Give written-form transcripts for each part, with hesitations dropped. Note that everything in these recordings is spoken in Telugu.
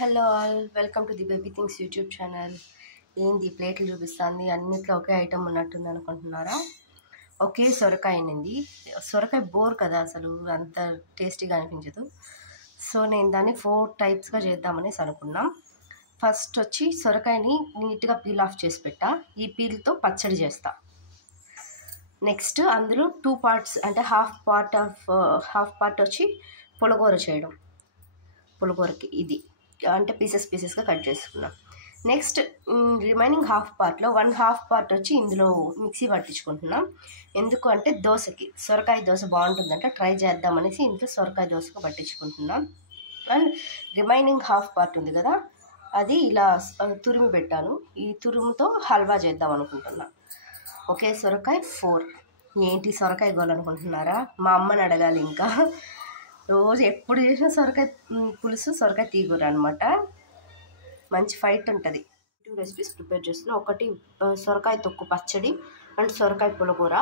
Hello all, welcome to the baby things YouTube channel. ఏంది ప్లేట్లు చూపిస్తుంది, అన్నిట్లో ఒకే ఐటమ్ ఉన్నట్టుంది అనుకుంటున్నారా? ఒకే సొరకాయ అయింది. సొరకాయ బోర్ కదా, అసలు అంత టేస్టీగా అనిపించదు. సో నేను దాన్ని 4 టైప్స్గా చేద్దామనేసి అనుకున్నాం. ఫస్ట్ వచ్చి సొరకాయని నీట్గా పీల్ ఆఫ్ చేసి పెట్టా. ఈ పీల్తో పచ్చడి చేస్తా. నెక్స్ట్ అందులో 2 పార్ట్స్ అంటే హాఫ్ పార్ట్ వచ్చి పులగూర చేయడం. పులగూరకి ఇది అంటే పీసెస్గా కట్ చేసుకున్నాం. నెక్స్ట్ రిమైనింగ్ హాఫ్ పార్ట్లో 1/2 పార్ట్ వచ్చి ఇందులో మిక్సీ పట్టించుకుంటున్నాం. ఎందుకు అంటే దోశకి సొరకాయ దోశ బాగుంటుందంటే ట్రై చేద్దామనేసి ఇంట్లో సొరకాయ దోశకు పట్టించుకుంటున్నాం. అండ్ రిమైనింగ్ హాఫ్ పార్ట్ ఉంది కదా, అది ఇలా తురిమి పెట్టాను. ఈ తురుముతో హల్వా చేద్దాం అనుకుంటున్నా. ఓకే, సొరకాయ 4. ఏంటి సొరకాయ గోలనుకుంటున్నారా? మా అమ్మని అడగాలి. ఇంకా రోజు ఎప్పుడు చేసినా సొరకాయ పులుసు, సొరకాయ తీగూర అనమాట. మంచి ఫైట్ ఉంటుంది. 2 రెసిపీస్ ప్రిపేర్ చేస్తున్నా. ఒకటి సొరకాయ తొక్కు పచ్చడి అండ్ సొరకాయ పులగూర.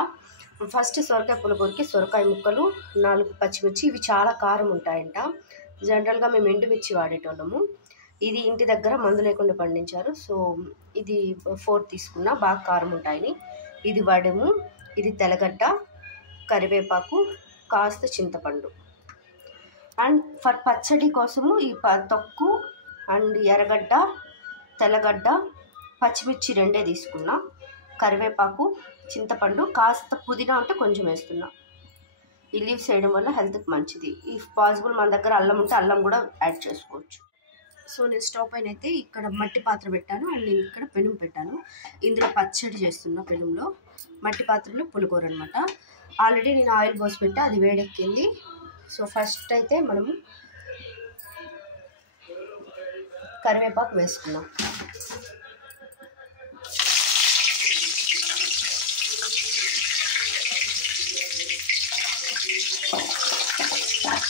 ఫస్ట్ సొరకాయ పులగూరకి సొరకాయ ముక్కలు, 4 పచ్చిమిర్చి. ఇవి చాలా కారం ఉంటాయంట. జనరల్గా మేము ఎండుమిర్చి వాడేటోళ్ళము. ఇది ఇంటి దగ్గర మందు లేకుండా పండించారు. సో ఇది 4 తీసుకున్నా, బాగా కారం ఉంటాయని. ఇది వడము, ఇది తెల్లగడ్డ, కరివేపాకు, కాస్త చింతపండు. అండ్ ఫర్ పచ్చడి కోసము ఈ తొక్కు అండ్ ఎర్రగడ్డ, తెల్లగడ్డ, పచ్చిమిర్చి 2 తీసుకున్నా. కరివేపాకు, చింతపండు, కాస్త పుదీనా ఉంటే కొంచెం వేస్తున్నా. ఈ లీవ్స్ వేయడం వల్ల హెల్త్కి మంచిది. ఇఫ్ పాసిబుల్ మన దగ్గర అల్లం ఉంటే అల్లం కూడా యాడ్ చేసుకోవచ్చు. సో నేను స్టవ్ పైన అయితే ఇక్కడ మట్టి పాత్ర పెట్టాను అండ్ ఇక్కడ పెనుం పెట్టాను. ఇందులో పచ్చడి చేస్తున్నా. పెనుంలో మట్టి పాత్రలో పులిహోర అనమాట. ఆల్రెడీ నేను ఆయిల్ పోసి పెట్టా, అది వేడెక్కింది. సో ఫస్ట్ అయితే మనము కరివేపాకు వేసుకున్నాం.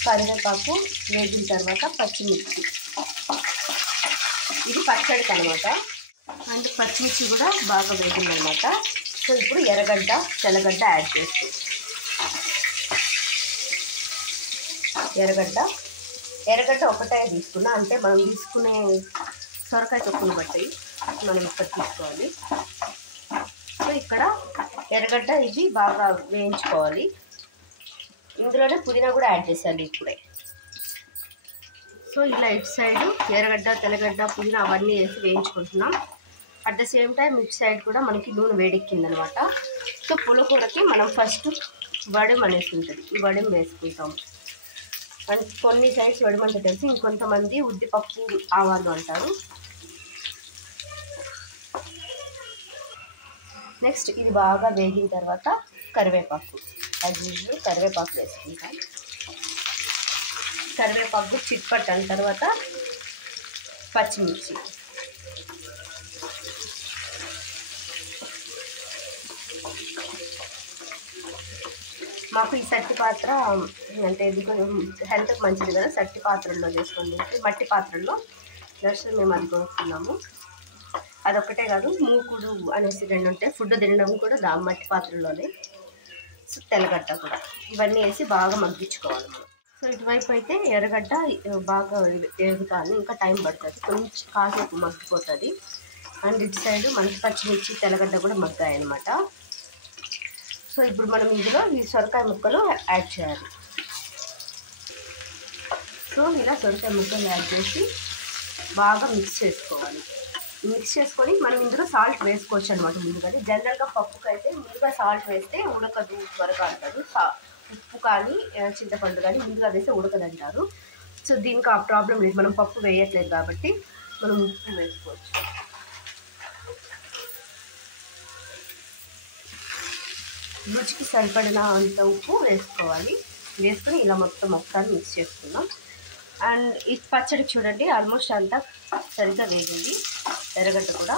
కరివేపాకు వేగిన తర్వాత పచ్చిమిర్చి, ఇది పచ్చడికి అనమాట. అండ్ పచ్చిమిర్చి కూడా బాగా వేగిందనమాట. సో ఇప్పుడు ఎర్రగడ్డ, తెల్లగడ్డ యాడ్ చేస్తాం. ఎర్రగడ్డ ఒకటే తీసుకున్నా, అంటే మనం తీసుకునే సొరకాయ తొక్కును బట్టి మనం ఇక్కడ తీసుకోవాలి. సో ఇక్కడ ఎర్రగడ్డ ఇది బాగా వేయించుకోవాలి. ఇందులోనే పుదీనా కూడా యాడ్ చేయాలి ఇప్పుడే. సో ఇలా ఇటు సైడ్ ఎర్రగడ్డ, తెల్లగడ్డ, పుదీనా అవన్నీ వేసి వేయించుకుంటున్నాం. అట్ ద సేమ్ టైం ఇటు సైడ్ కూడా మనకి నూనె వేడెక్కిందనమాట. సో పులకూరకి మనం ఫస్ట్ వడెం అనేసి ఉంటుంది, ఈ వడెం వేసుకుంటాం. అండ్ కొన్ని సైడ్స్ వడమంటే తెలిసి, ఇంకొంతమంది ఉద్దిపప్పు, ఆవాలు అంటారు. నెక్స్ట్ ఇది బాగా వేగిన తర్వాత కరివేపాకు, యాజ్ యూజువల్ కరివేపాకు వేసుకుంటాం. కరివేపాకు చిట్పట్టని తర్వాత పచ్చిమిర్చి, మాకు ఈ సట్టి పాత్ర అంటే ఇది హెల్త్కి మంచిది కదా, సట్టి పాత్రల్లో చేసుకోండి. మట్టి పాత్రల్లో దర్శనం మేము అది కొనుక్కున్నాము. అదొక్కటే కాదు, మూకుడు అనేసి 2 ఉంటాయి. ఫుడ్ తినడం కూడా మట్టి పాత్రలోనే. సో తెల్లగడ్డ కూడా ఇవన్నీ వేసి బాగా మగ్గించుకోవాలి మనం. సో ఇటువైపు అయితే ఎర్రగడ్డ బాగా వేగుతాను, ఇంకా టైం పడుతుంది, కొంచెం కాసేపు మగ్గిపోతుంది. అండ్ ఇటు సైడ్ మనకి పచ్చిమిర్చి, తెల్లగడ్డ కూడా మగ్గాయి అన్నమాట. సో ఇప్పుడు మనం ఇందులో ఈ సొరకాయ ముక్కలు యాడ్ చేయాలి. సో ఇలా సొరకాయ ముక్కలు యాడ్ చేసి బాగా మిక్స్ చేసుకోవాలి. మిక్స్ చేసుకొని మనం ఇందులో సాల్ట్ వేసుకోవచ్చు అనమాట ముందుగానే. జనరల్గా పప్పుకైతే ముందుగా సాల్ట్ వేస్తే ఉడకదు, త్వరగా అంటారు. ఉప్పు కానీ చింతపండు కానీ ముందుగా వేస్తే ఉడకదంటారు. సో దీనికి ఆ ప్రాబ్లం లేదు, మనం పప్పు వేయట్లేదు కాబట్టి మనం ఉప్పు వేసుకోవచ్చు. రుచికి సరిపడిన అంత ఉప్పు వేసుకోవాలి. వేసుకొని ఇలా మొత్తం ఒకసారి మిక్స్ చేసుకుందాం. అండ్ ఈ పచ్చడి చూడండి ఆల్మోస్ట్ అంతా సరిగ్గా వేగింది, ఎర్రగడ్డ కూడా.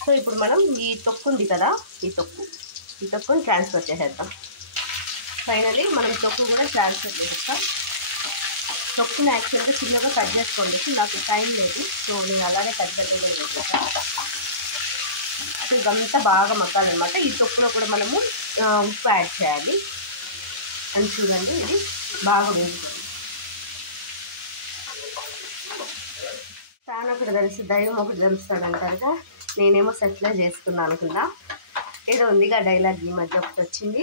సో ఇప్పుడు మనం ఈ తొక్కు ఉంది కదా, ఈ తొక్కుని ట్రాన్స్ఫర్ చేసేద్దాం. ఫైనలీ మనం తొక్కు కూడా ట్రాన్స్ఫర్ చేస్తాం. తొక్కుని యాక్చువల్గా చిన్నగా కట్ చేసుకోండి, నాకు టైం లేదు. సో నేను అలాగే తగ్గట్టుగా వేస్తాను. సో ఇదంతా బాగా మగ్గాలన్నమాట. ఈ తొక్కులో కూడా మనము ఉప్పు యాడ్ చేయాలి. అని చూడండి, ఇది బాగా వేగుతుంది. దాని ఒకటి తెలుసు, దైవం ఒకటి తెలుస్తాడు అంటారుగా. నేనేమో సెటిల్ చేసుకున్నాను అనుకున్నా. ఏదో ఉందిగా డైలాగ్ ఈ మధ్య ఒకటి వచ్చింది,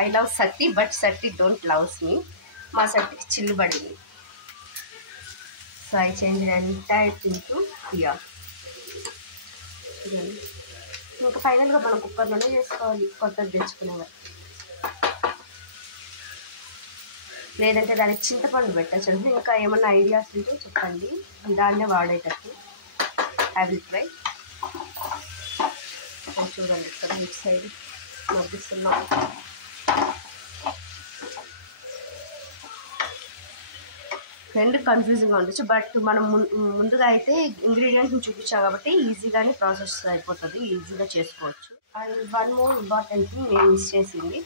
ఐ లవ్ సట్టి బట్ సట్టి డోంట్ లవ్స్ మీ. మా సట్టికి చిల్లు పడింది. So I change entire thing to here. ఇంకా ఫైనల్గా మనం కుక్కర్లోనే చేసుకోవాలి కొత్తది తెచ్చుకునేవారు. లేదంటే దానికి చింతపండు పెట్టచ్చు. ఇంకా ఏమన్నా ఐడియాస్ ఉంటే చెప్పండి, దాన్నే వాడేటట్టు. I will try. చూడండి ఇక్కడ ఇటు సైడ్ మగ్గిస్తున్నాం. రెండు కన్ఫ్యూజింగ్గా ఉండొచ్చు, బట్ మనం ముందుగా అయితే ఇంగ్రీడియంట్స్ని చూపించాం కాబట్టి ఈజీగానే ప్రాసెస్ అయిపోతుంది, ఈజీగా చేసుకోవచ్చు. And one more important thing నేను మిస్ చేసింది,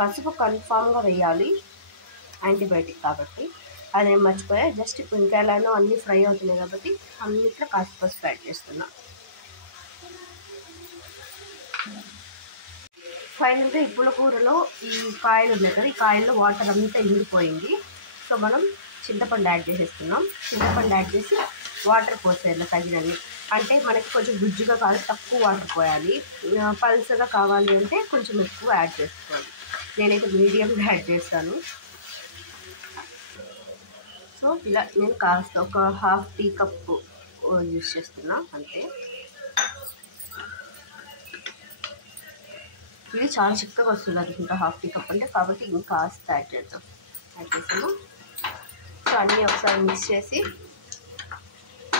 పసుపు కన్ఫామ్గా వేయాలి, యాంటీబయాటిక్ కాబట్టి. అది నేను మర్చిపోయా. జస్ట్ ఇప్పుడు ఇంకా ఎలానో అన్నీ ఫ్రై అవుతున్నాయి కాబట్టి అన్నిట్లో కాస్త పసుపు యాడ్ చేస్తున్నా. ఫైనల్గా ఇప్పుడు కూరలో ఈ కాయలు ఉన్నాయి కదా, ఈ కాయల్లో వాటర్ అంతా ఇంగిపోయింది. సో మనం చింతపండు యాడ్ చేసేస్తున్నాం. చింతపండు యాడ్ చేసి వాటర్ పోసేయాలి తగినవి. అంటే మనకి కొంచెం గుజ్జుగా కావాలి, తక్కువ వాటర్ పోయాలి. పల్సగా కావాలి అంటే కొంచెం ఎక్కువ యాడ్ చేసుకోవాలి. నేనైతే మీడియంగా యాడ్ చేస్తాను. సో ఇలా నేను కాస్త ఒక హాఫ్ టీ కప్పు యూస్ చేస్తున్నా అంతే. ఇది చాలా చిక్కగా వస్తుంది అనుకుంటా హాఫ్ టీ కప్ అంటే, కాబట్టి ఇంకా కాస్త యాడ్ చేద్దాం. యాడ్ చేసాము. సో అన్నీ ఒకసారి మిక్స్ చేసి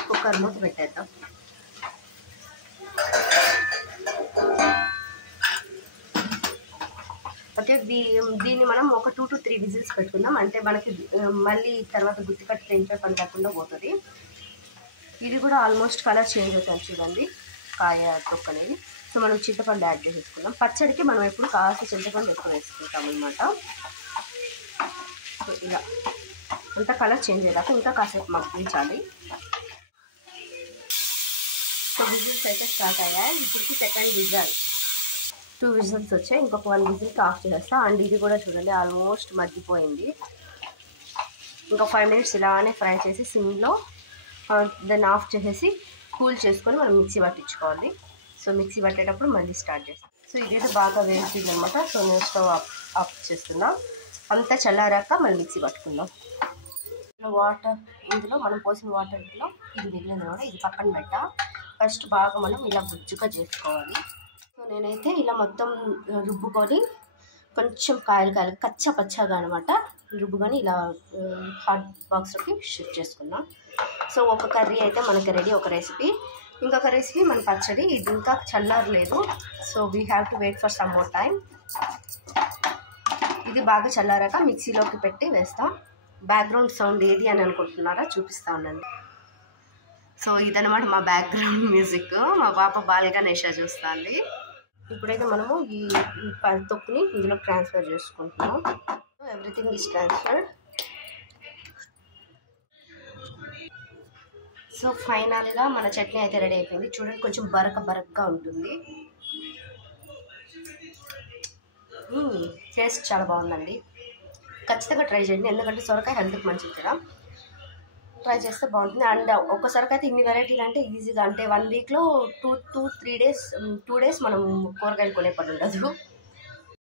కుక్కర్ మూత పెట్టేద్దాం. ఓకే, దీన్ని మనం ఒక 2 to 3 విజిల్స్ పెట్టుకుందాం. అంటే మనకి మళ్ళీ తర్వాత గుత్తి కట్టి తెంపే పని కాకుండా పోతుంది. ఇది కూడా ఆల్మోస్ట్ కలర్ చేంజ్ అవుతుంది చూడండి, కాయ తొక్క అనేది. సో మనం చింతపండు యాడ్ చేసేసుకుందాం. పచ్చడికి మనం ఎప్పుడు కాస్త చింతపండు ఎక్కువ వేసుకుంటాం అన్నమాట. సో ఇలా అంతా కలర్ చేంజ్ అయ్యాక ఇంకా కాసేపు మగ్గించాలి. సో విజిల్స్ అయితే స్టార్ట్ అయ్యాయి. ఇప్పుడు సెకండ్ విజిల్, 2 విజిల్స్ వచ్చాయి. ఇంకొక 1 విజిల్కి ఆఫ్ చేసేస్తా. అండ్ ఇది కూడా చూడండి ఆల్మోస్ట్ మగ్గిపోయింది. ఇంకా 5 minutes ఇలానే ఫ్రై చేసి సిమ్లో దాన్ని ఆఫ్ చేసేసి కూల్ చేసుకొని మనం మిక్సీ పట్టించుకోవాలి. సో మిక్సీ పట్టేటప్పుడు మళ్ళీ స్టార్ట్ చేస్తాం. సో ఇదైతే బాగా వేస్తుంది అనమాట. సో నేను స్టవ్ ఆఫ్ చేస్తున్నా. అంతా చల్లారాక మళ్ళీ మిక్సీ పట్టుకుందాం. వాటర్ ఇందులో మనం పోసిన వాటర్లో ఇది మిగిలింది కూడా, ఇది పక్కన పెట్టా. ఫస్ట్ బాగా మనం ఇలా గుజ్జుగా చేసుకోవాలి. సో నేనైతే ఇలా మొత్తం రుబ్బుకొని కొంచెం కాయలు కచ్చా పచ్చాగా అనమాట రుబ్బుకొని ఇలా హాట్ బాక్స్లోకి షిఫ్ట్ చేసుకున్నాం. సో ఒక కర్రీ అయితే మనకి రెడీ, ఒక రెసిపీ. ఇంకొక రెసిపీ మన పచ్చడి, ఇది ఇంకా చల్లారలేదు. So we have to wait for some more time. ఇది బాగా చల్లారాక మిక్సీలోకి పెట్టి వేస్తాం. బ్యాక్గ్రౌండ్ సౌండ్ ఏది అని అనుకుంటున్నారా, చూపిస్తా ఉండండి. సో ఇదనమాట మా బ్యాక్గ్రౌండ్ మ్యూజిక్. మా పాప బాల్గణేష చూస్తుంది. ఇప్పుడైతే మనము ఈ తొక్కుని ఇందులో ట్రాన్స్ఫర్ చేసుకుంటున్నాం. Everything is transferred. సో ఫైనల్గా మన చట్నీ అయితే రెడీ అయిపోయింది. చూడండి కొంచెం బరకగా ఉంటుంది. టేస్ట్ చాలా బాగుందండి. ఖచ్చితంగా ట్రై చేయండి, ఎందుకంటే సొరకాయ హెల్త్కి మంచిది కదా. ట్రై చేస్తే బాగుంటుంది. అండ్ ఒక్కసారికి అయితే ఇన్ని వెరైటీలు అంటే ఈజీగా, అంటే 1 వీక్లో 2 days మనం కూరగాయలు కొనే పని ఉండదు.